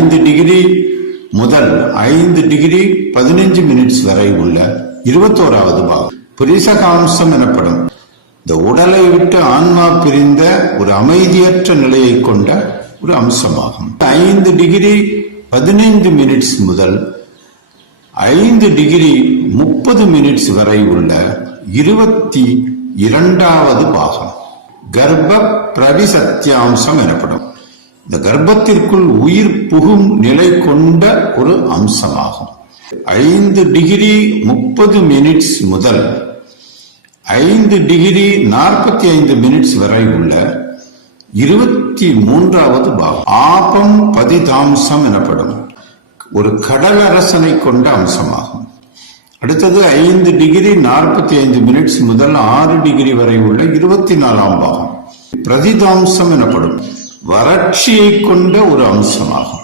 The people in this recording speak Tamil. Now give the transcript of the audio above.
ஐந்து டிகிரி முதல் ஐந்து டிகிரி பதினைஞ்சு மினிட்ஸ் வரை உள்ள இருபத்தோராவது பாகம். புரிசகாம்சம் எனப்படும். இந்த உடலை விட்டு ஆன்மா பிரிந்த ஒரு அமைதியற்ற நிலையை கொண்ட ஒரு அம்சமாகும். ஐந்து டிகிரி பதினைந்து மினிட்ஸ் முதல் ஐந்து டிகிரி முப்பது மினிட்ஸ் வரை உள்ள இருபத்தி இரண்டாவது பாகம். கர்ப்ப பிரவிசத்தியாம்சம் எனப்படும். இந்த கர்ப்பத்திற்குள் உயிர் புகும் நிலை கொண்ட ஒரு அம்சமாகும். ஐந்து டிகிரி முப்பது மினிட்ஸ் முதல் ஐந்து டிகிரி நாற்பத்தி ஐந்து மினிட்ஸ் வரை உள்ள இருபத்தி மூன்றாவது பாகம். ஆபம் பதிதாம்சம் எனப்படும் ஒரு கடலரசனை கொண்ட அம்சமாகும். அடுத்தது ஐந்து டிகிரி நாற்பத்தி ஐந்து மினிட்ஸ் முதல் ஆறு டிகிரி வரை உள்ள இருபத்தி நாலாம் பாகம். பிரதிதாம்சம் எனப்படும் வறட்சியை கொண்ட ஒரு அம்சமாகும்.